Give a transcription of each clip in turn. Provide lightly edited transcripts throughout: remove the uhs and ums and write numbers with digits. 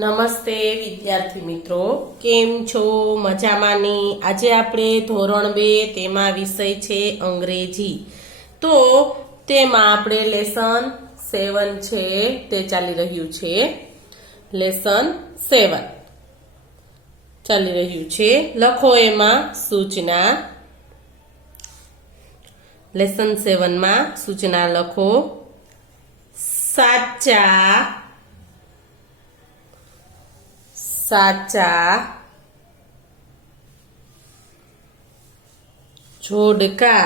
નમસ્તે વિદ્યાર્થી મિત્રો, કેમ છો? મજામાંની? આજે આપણે ધોરણ 2 તેમાં વિષય છે અંગ્રેજી. તો તેમાં આપણે લેસન 7 છે તે ચાલી રહ્યું છે. લેસન 7 ચાલી રહ્યું છે. લખો એમાં સૂચના. લેસન 7 માં સૂચના લખો. સાચા સાચા જોડકા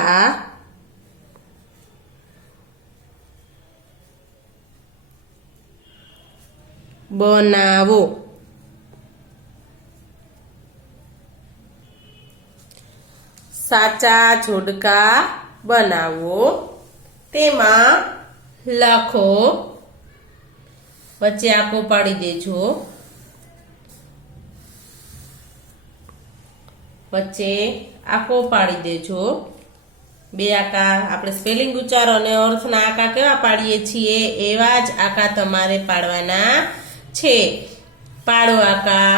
બનાવો. સાચા જોડકા બનાવો. તેમાં લખો, વચ્ચે આંકો પાડી દેજો. વચ્ચે આંકો પાડી દેજો. બે આંકા આપણે સ્પેલિંગ ઉચ્ચારો અને અર્થના આંકા કેવા પાડીએ છીએ એવા જ આંકા તમારે પાડવાના છે. પાડો આંકા.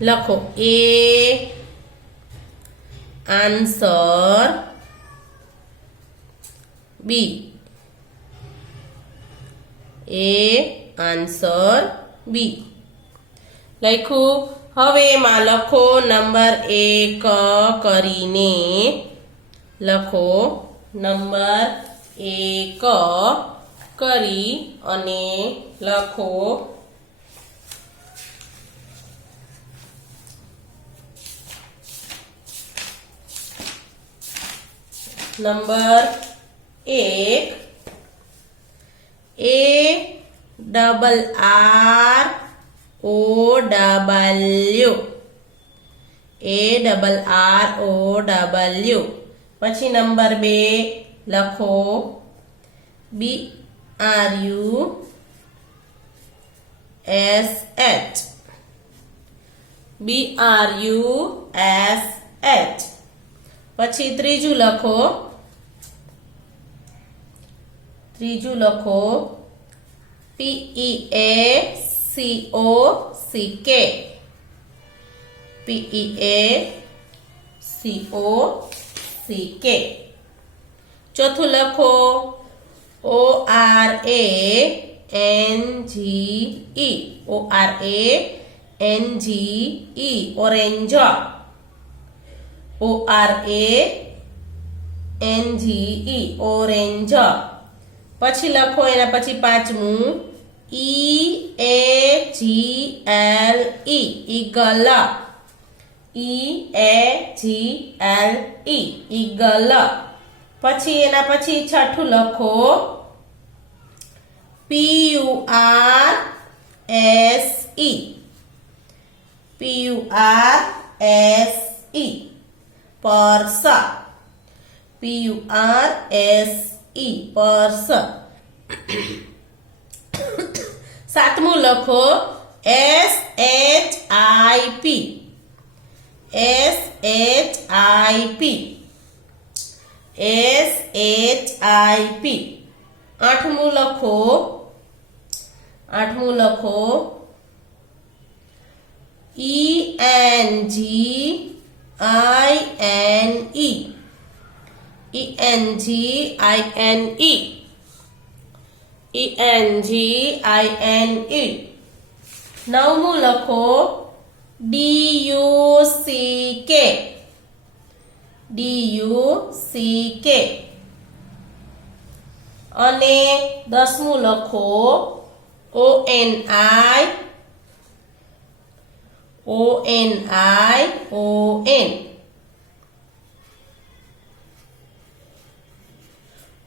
લખો એ આન્સર બી. એ આન્સર બી લખ્યું. હવે એમાં લખો નંબર 1 કરીને. લખો નંબર 1 કરી અને લખો નંબર 1 ARROW. પછી નંબર 2 લખો BRUSH. પછી ત્રીજું લખો PEACOCK. ચોથું લખો ORANGE. ઓરેન્જ. ઓરેન્જ. પછી લખો એના પછી પાંચમું EAGLE. ઈગલ. ઈગલ. પછી એના પછી છઠ્ઠું લખો PURSE. પર્સ. પર્સ. સાતમું લખો SHIP. આઠમું લખો ENGINE. નવમું લખો DUCK. અને દસમું લખો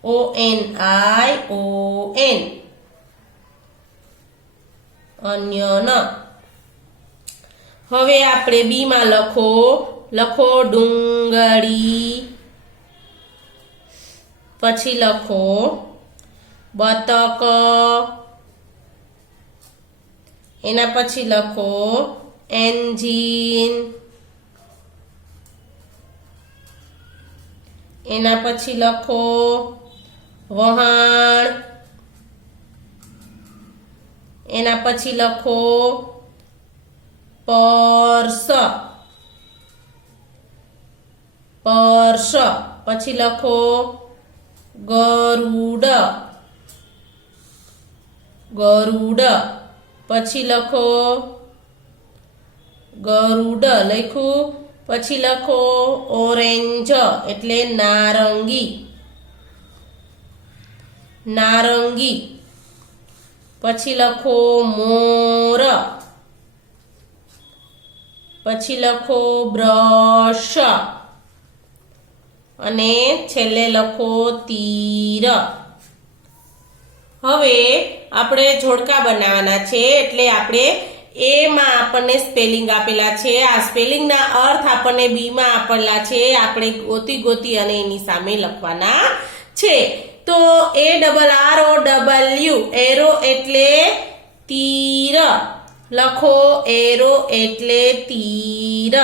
ONION. અન્યન. હવે આપણે બી માં લખો ડુંગળી. પછી લખો બતક. એના પછી લખો એન્જિન. એના પછી લખો વહાણ. એના પછી લખો પર્સ, પર્સ. પછી લખો ગરુડ, ગરુડ. પછી લખો ગરુડ લખ્યું. પછી લખો ઓરેન્જ એટલે નારંગી, નારંગી. પછી લખો મોર. પછી લખો બ્રશ અને છેલ્લે લખો તીર. હવે આપણે જોડકા બનાવવાના છે એટલે આપણે એમાં આપણને સ્પેલિંગ આપેલા છે, આ સ્પેલિંગના અર્થ આપણને બી માં આપેલા છે, આપણે ગોતી ગોતી અને એની સામે લખવાના છે. તો ARROW એરો એટલે તીર લખો, એરો એટલે તીર.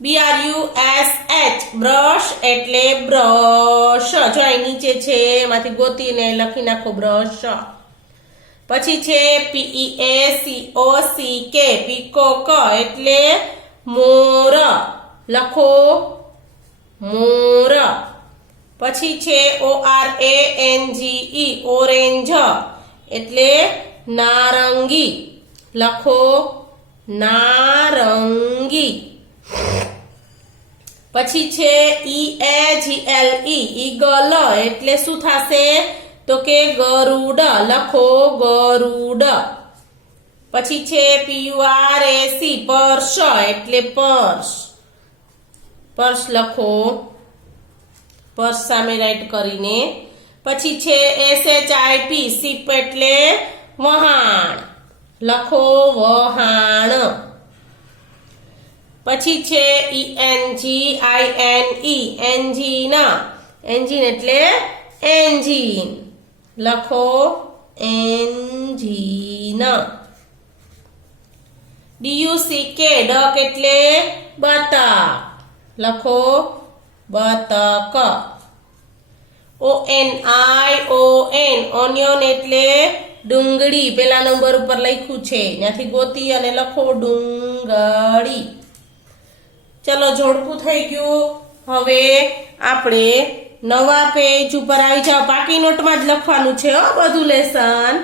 BRUSH બ્રશ એટલે બ્રશ, જો અહીં નીચે છે એમાંથી ગોતીને લખી નાખો બ્રશ. પછી છે PEACOCK પીકોક એટલે મોર લખો, મોર. પછી છે ORANGE ઓરેન્જ એટલે નારંગી લખો, નારંગી. પછી છે EAGLE ઈગલ એટલે શું થશે તો કે ગરુડ લખો, ગરુડ. પછી છે PURSE પર્સ એટલે પર્સ, પર્સ લખો, પર્સ સામે રાઈટ કરીને. પછી છે SHIP શિપ એટલે વહાણ લખો, વહાણ. પછી છે ENGINE એન્જિન, એન્જિન એટલે એન્જિન લખો, એન્જિન. DUCK ડક એટલે બતક લખો, બતક. ONION ઓનિયન એટલે ડુંગળી, પેલા નંબર ઉપર લખ્યું છે ત્યાંથી ગોતી અને લખો ડુંગળી. ચલો જોડકું થઈ ગયું. હવે આપણે નવા પેજ ઉપર આવી જાવ. પાકી નોટમાં જ લખવાનું છે હો, બધું લેસન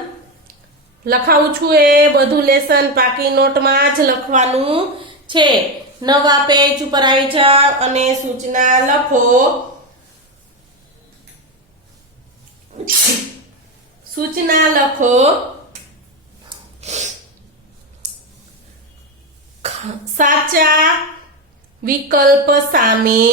લખાવું છું એ બધું લેસન પાકી નોટમાં જ લખવાનું છે. નવા પેજ ઉપર આવી જાવ અને સૂચના લખો. સૂચના લખો. સાચા વિકલ્પ સામે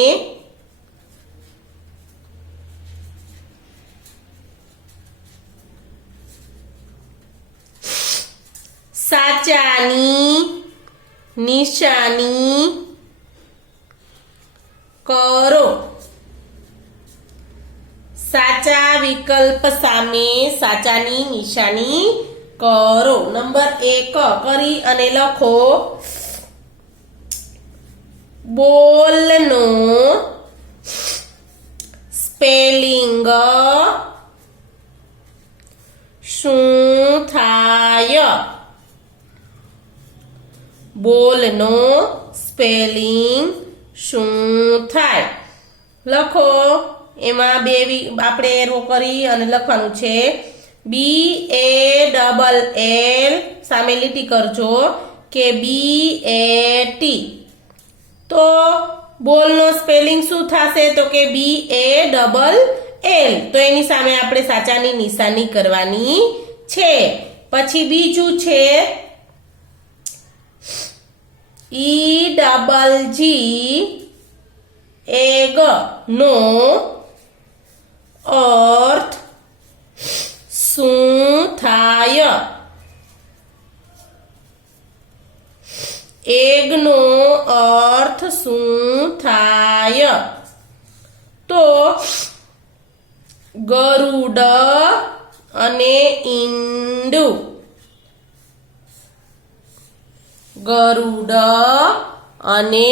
સાચાની નિશાની કરો. સાચા વિકલ્પ સામે સાચાની નિશાની કરો. નંબર 1 કરી અને લખો બોલનો સ્પેલિંગ શું થાય. બોલનો સ્પેલિંગ શું થાય લખો. એમાં બે આપણે એરો કરી અને લખવાનું છે BALL સામે લીટી કરજો કે BAT. તો બોલનો સ્પેલિંગ શું થશે તો કે BALL. તો એની સામે આપણે સાચાની નિશાની કરવાની છે. પછી બીજું છે EGG એગ નો અર્થ શું થાય. એગનો અર્થ શું થાય તો ગરુડ અને ઈંડું. ગરુડ અને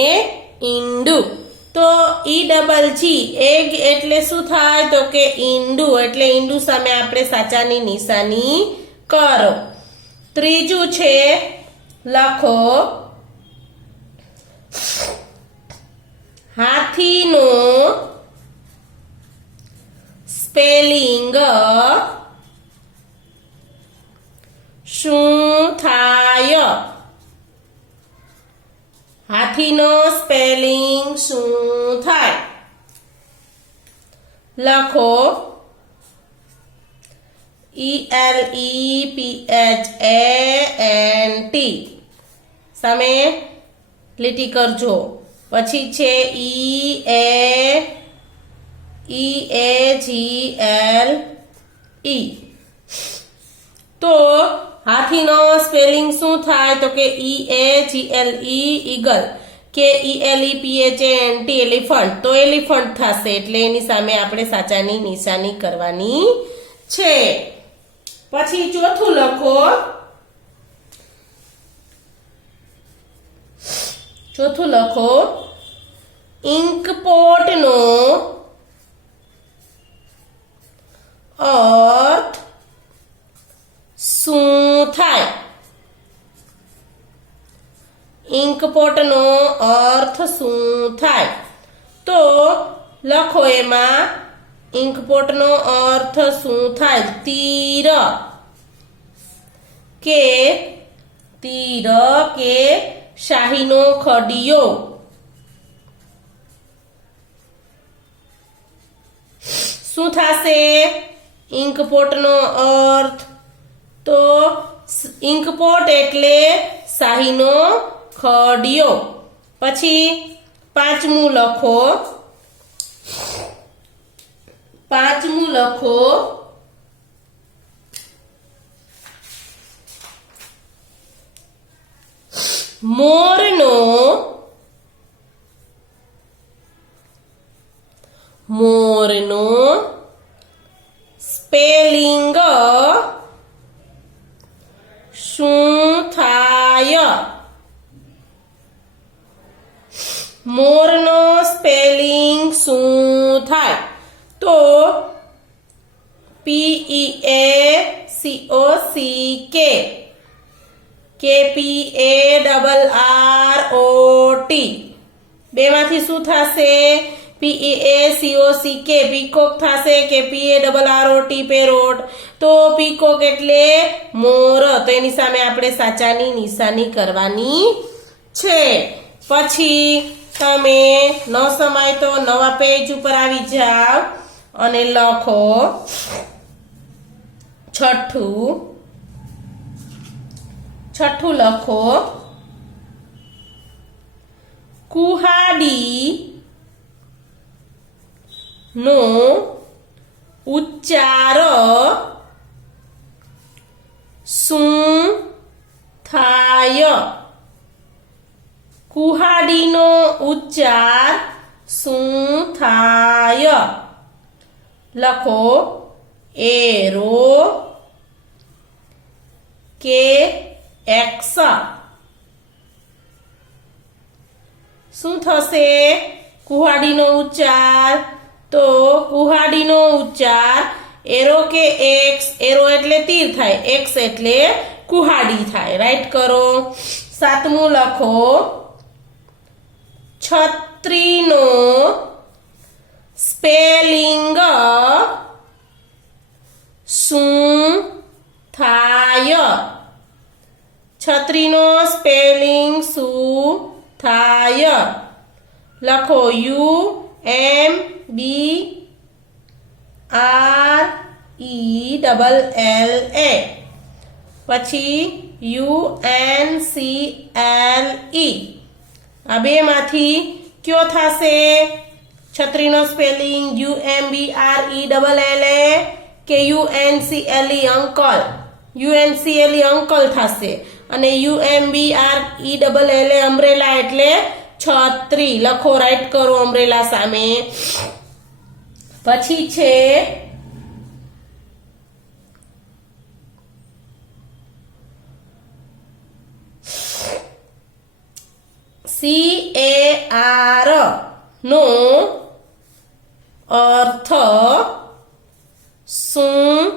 ઈંડું. તો EGG એગ એટલે શું થાય તો કે ઈંડું, એટલે ઈંડું સામે આપણે સાચાની નિશાની કરો. ત્રીજું છે લખો હાથીનો સ્પેલિંગ શું થાય? હાથીનો સ્પેલિંગ શું થાય? લખો ELEPHANT સામે લીટી કરજો. પછી છે EAGLE. તો હાથીનો સ્પેલિંગ શું થાય? તો કે EAGLE ઈગલ, કે ELEPHANT એલિફન્ટ. તો એલિફન્ટ થશે એટલે એની સામે આપણે સાચાની નિશાની કરવાની છે. પછી ચોથું લખો ઇન્કપોટનો અર્થ શું થાય? ઇન્કપોટનો અર્થ શું થાય? તો લખો એમાં ઇન્કપોટનો અર્થ શું થાય? તીર કે શાહીનો ખડિયો. શું થશે ઇન્કપોટનો અર્થ? તો ઇન્કપોટ એટલે શાહીનો ખડિયો. પછી પાંચમું લખો મોરનો સ્પેલિંગ શું થાય? મોરનો સ્પેલિંગ શું થાય? તો PEACOCK, KPARROT. બેમાંથી શું થશે? PEACOCK પીકોક થશે, KPARROT પેરોટ. તો પીકોક એટલે મોર. તો એની સામે આપણે સાચાની નિશાની કરવાની છે. પછી તમે ન સમાય તો નવા પેજ ઉપર આવી જાઓ અને લખો છઠ્ઠું લખો કુહાડી નો ઉચ્ચાર શું થાય? કુહાડીનો ઉચ્ચાર શું થાય? લખો એરો કે એક્સ. શું થશે કુહાડીનો ઉચ્ચાર? તો કુહાડીનો ઉચ્ચાર એરો કે એક્સ. એરો એટલે તીર થાય, એક્સ એટલે કુહાડી થાય. રાઈટ કરો. સાતમું લખો છત્રીનો સ્પેલિંગ શું થાય? છત્રીનો સ્પેલિંગ શું થાય? લખો UMBRELLA. પછી UNCLE. આ બેમાંથી કયો થશે છત્રીનો સ્પેલિંગ? UMBRELLA કે UNCLE અંકલ? UNCLE અંકલ થશે અને UMBRELLA અમ્બ્રેલા એટલે છત્રી. લખો, રાઈટ કરો અમ્બ્રેલા સામે. પછી છે CAR નો અર્થ શું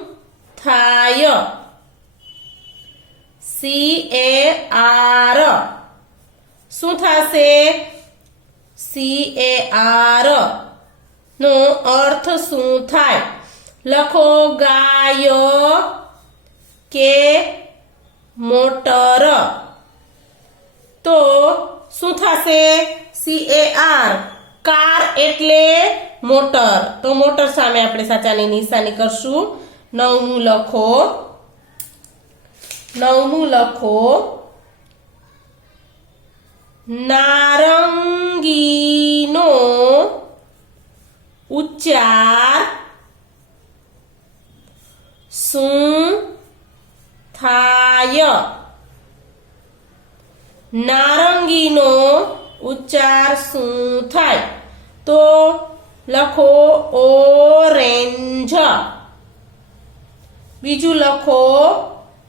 થાય? CAR શું થશે? CAR નો અર્થ શું થાય? લખો ગાય કે મોટર. તો શું થશે? CAR કાર એટલે મોટર. તો મોટર સામે આપણે સાચાની નિશાની કરશું. નવમું લખો નારંગીનો ઉચ્ચાર શું થાય? નારંગીનો ઉચ્ચાર શું થાય? તો લખો ઓરેન્જ. બીજું લખો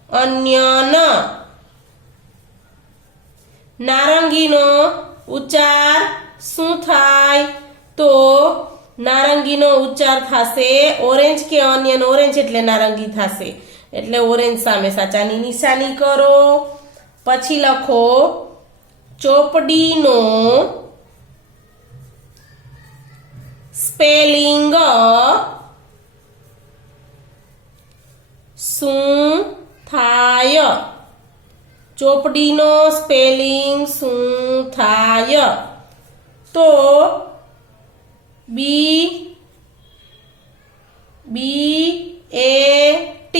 અન્યન. નારંગીનો ઉચ્ચાર શું થાય? તો નારંગીનો ઉચ્ચાર થશે ઓરેન્જ કે અન્યન. ઓરેન્જ એટલે નારંગી થશે, એટલે ઓરેન્જ સામે સાચાની નિશાની કરો. પછી લખો ચોપડીનો સ્પેલિંગ શું થાય? ચોપડીનો સ્પેલિંગ શું થાય? તો BAT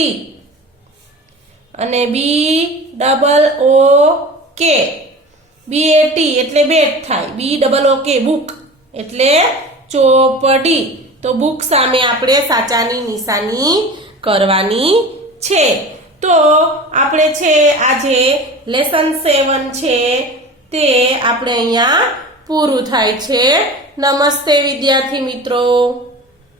અને BOOK. BAT એટલે બેટ થાય, BOOK બુક એટલે ચોપડી. તો બુક સામે આપણે સાચાની નિશાની કરવાની છે. તો આપણે છે આજે લેસન 7 છે તે આપણે અહીંયા પૂરું થાય છે. નમસ્તે વિદ્યાર્થી મિત્રો.